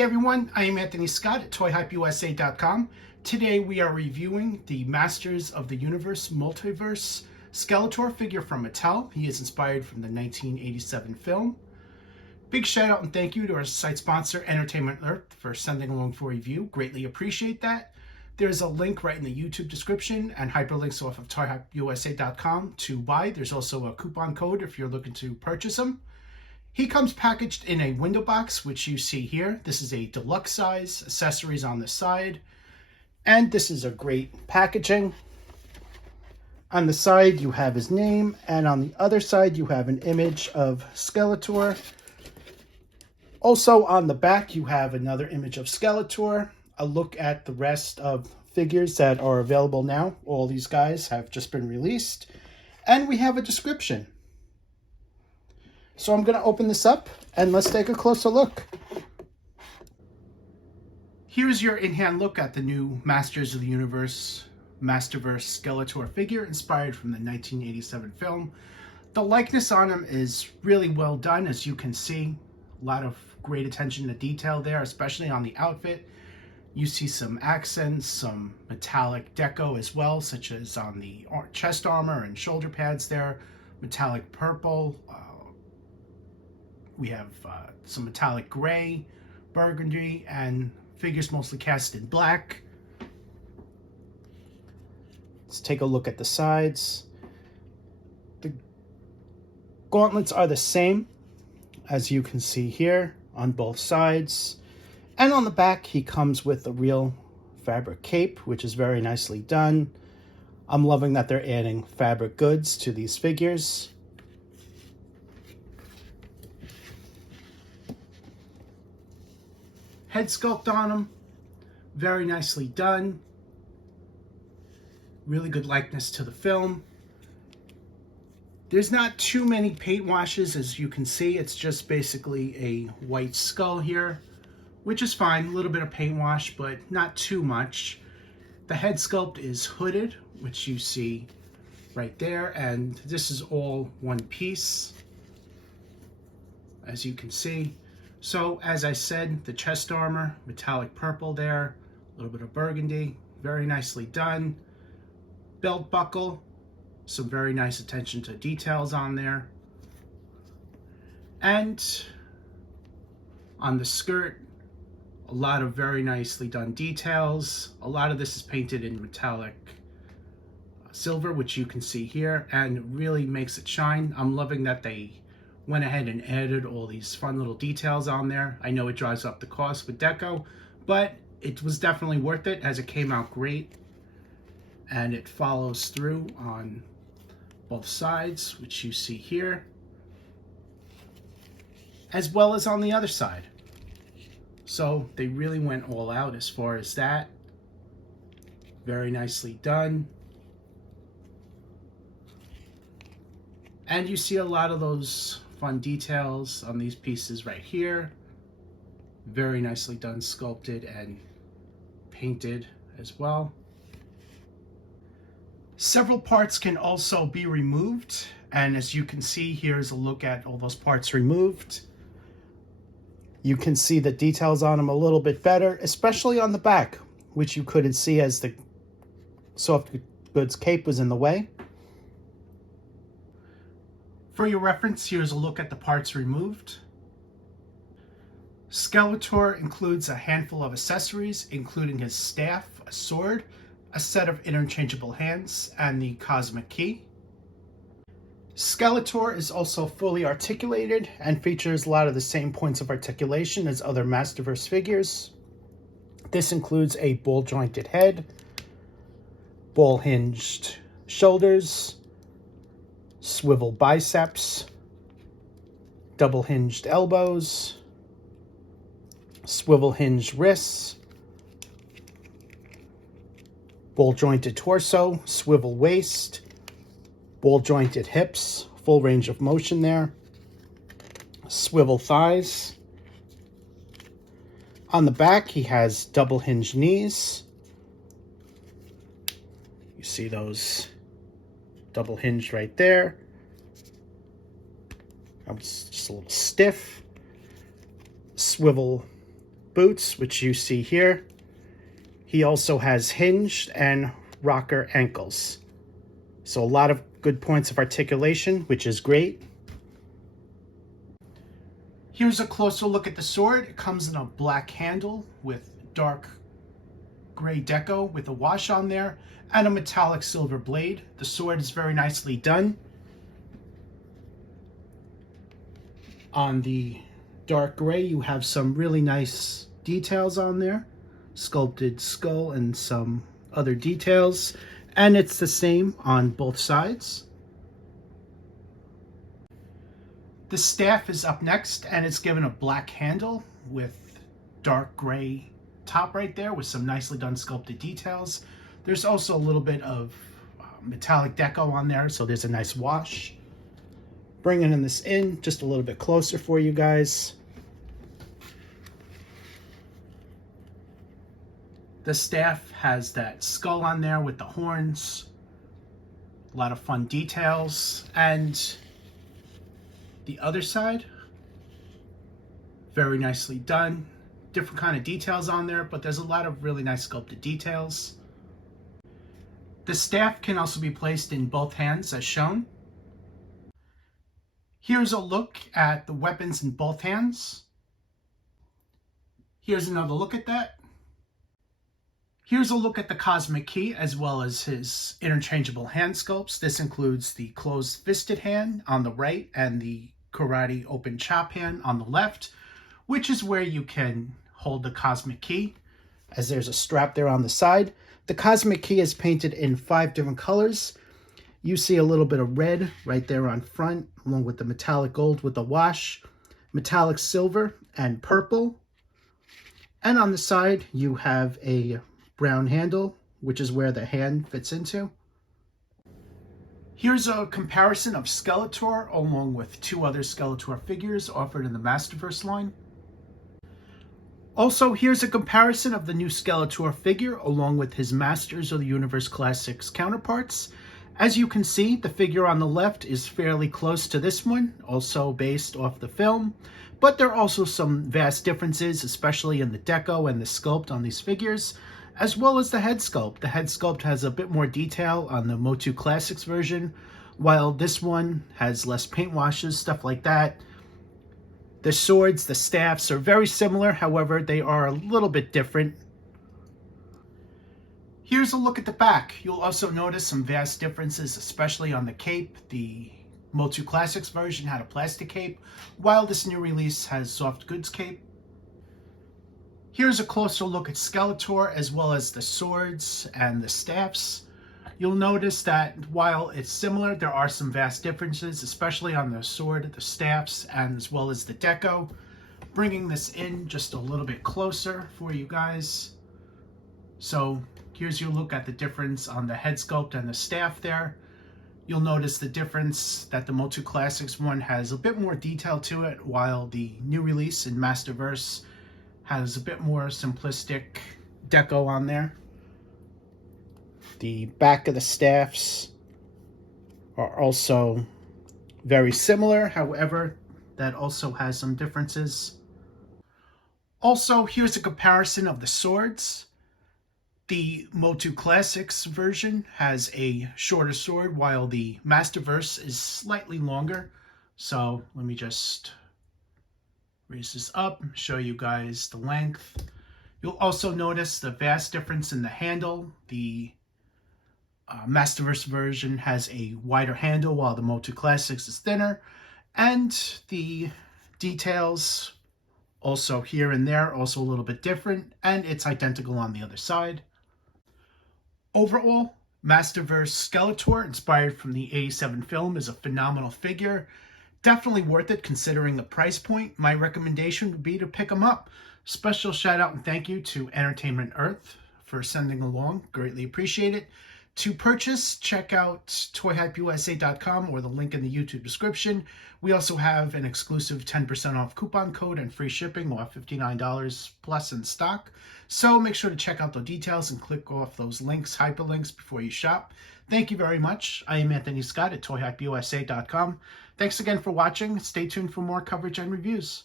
Hey everyone, I am Anthony Scott at ToyHypeUSA.com. Today we are reviewing the Masters of the Universe Multiverse Skeletor figure from Mattel. He is inspired from the 1987 film. Big shout out and thank you to our site sponsor, Entertainment Alert, for sending along for review. Greatly appreciate that. There's a link right in the YouTube description and hyperlinks off of ToyHypeUSA.com to buy. There's also a coupon code if you're looking to purchase them. He comes packaged in a window box, which you see here. This is a deluxe size, accessories on the side. And this is a great packaging. On the side, you have his name. And on the other side, you have an image of Skeletor. Also on the back, you have another image of Skeletor. A look at the rest of figures that are available now. All these guys have just been released. And we have a description. So I'm going to open this up and let's take a closer look. Here's your in-hand look at the new Masters of the Universe Masterverse Skeletor figure inspired from the 1987 film. The likeness on him is really well done, as you can see. A lot of great attention to detail there, especially on the outfit. You see some accents, some metallic deco as well, such as on the chest armor and shoulder pads there. Metallic purple. We have some metallic gray, burgundy, and figures mostly cast in black. Let's take a look at the sides. The gauntlets are the same, as you can see here, on both sides. And on the back, he comes with a real fabric cape, which is very nicely done. I'm loving that they're adding fabric goods to these figures. Head sculpt on him, very nicely done. Really good likeness to the film. There's not too many paint washes, as you can see. It's just basically a white skull here, which is fine. A little bit of paint wash, but not too much. The head sculpt is hooded, which you see right there, and this is all one piece, as you can see. So, as I said, the chest armor, metallic purple there, a little bit of burgundy, very nicely done. Belt buckle, some very nice attention to details on there. And on the skirt, a lot of very nicely done details. A lot of this is painted in metallic silver, which you can see here, and it really makes it shine. I'm loving that they went ahead and added all these fun little details on there. I know it drives up the cost with deco, but it was definitely worth it, as it came out great. And it follows through on both sides, which you see here, as well as on the other side. So they really went all out as far as that. Very nicely done. And you see a lot of those fun details on these pieces right here. Very nicely done, sculpted and painted as well. Several parts can also be removed, and as you can see, here's a look at all those parts removed. You can see the details on them a little bit better, especially on the back, which you couldn't see as the soft goods cape was in the way. For your reference, here's a look at the parts removed. Skeletor includes a handful of accessories, including his staff, a sword, a set of interchangeable hands, and the cosmic key. Skeletor is also fully articulated and features a lot of the same points of articulation as other Masterverse figures. This includes a ball-jointed head, ball-hinged shoulders, swivel biceps, double hinged elbows, swivel hinged wrists, ball jointed torso, swivel waist, ball jointed hips, full range of motion there, swivel thighs. On the back, he has double hinged knees. You see those double hinged right there. That was just a little stiff. Swivel boots, which you see here. He also has hinged and rocker ankles. So a lot of good points of articulation, which is great. Here's a closer look at the sword. It comes in a black handle with dark gray deco with a wash on there and a metallic silver blade. The sword is very nicely done. On the dark gray, you have some really nice details on there. Sculpted skull and some other details. And it's the same on both sides. The staff is up next, and it's given a black handle with dark gray top right there with some nicely done sculpted details. There's also a little bit of metallic deco on there, so there's a nice wash. Bringing this in just a little bit closer for you guys. The staff has that skull on there with the horns. A lot of fun details. And the other side, very nicely done. Different kind of details on there, but there's a lot of really nice sculpted details. The staff can also be placed in both hands as shown. Here's a look at the weapons in both hands. Here's another look at that. Here's a look at the Cosmic Key as well as his interchangeable hand sculpts. This includes the closed-fisted hand on the right and the karate open chop hand on the left, which is where you can hold the Cosmic Key, as there's a strap there on the side. The Cosmic Key is painted in 5 different colors. You see a little bit of red right there on front, along with the metallic gold with the wash, metallic silver, and purple. And on the side, you have a brown handle, which is where the hand fits into. Here's a comparison of Skeletor along with 2 other Skeletor figures offered in the Masterverse line. Also, here's a comparison of the new Skeletor figure along with his Masters of the Universe Classics counterparts. As you can see, the figure on the left is fairly close to this one, also based off the film, but there are also some vast differences, especially in the deco and the sculpt on these figures, as well as the head sculpt. The head sculpt has a bit more detail on the Motu Classics version, while this one has less paint washes, stuff like that. The swords, the staffs are very similar, however, they are a little bit different. Here's a look at the back. You'll also notice some vast differences, especially on the cape. The Motu Classics version had a plastic cape, while this new release has soft goods cape. Here's a closer look at Skeletor, as well as the swords and the staffs. You'll notice that while it's similar, there are some vast differences, especially on the sword, the staffs, and as well as the deco. Bringing this in just a little bit closer for you guys. So here's your look at the difference on the head sculpt and the staff there. You'll notice the difference that the Motu Classics one has a bit more detail to it, while the new release in Masterverse has a bit more simplistic deco on there. The back of the staffs are also very similar, however, that also has some differences. Also, here's a comparison of the swords. The Motu Classics version has a shorter sword, while the Masterverse is slightly longer. So let me just raise this up, show you guys the length. You'll also notice the vast difference in the handle. The Masterverse version has a wider handle, while the Motu Classics is thinner. And the details also here and there, also a little bit different, and it's identical on the other side. Overall, Masterverse Skeletor, inspired from the 87 film, is a phenomenal figure. Definitely worth it considering the price point. My recommendation would be to pick them up. Special shout out and thank you to Entertainment Earth for sending along. Greatly appreciate it. To purchase, check out toyhypeusa.com or the link in the YouTube description. We also have an exclusive 10% off coupon code and free shipping off $59 plus in stock. So make sure to check out the details and click off those links, hyperlinks, before you shop. Thank you very much. I am Anthony Scott at toyhypeusa.com. Thanks again for watching. Stay tuned for more coverage and reviews.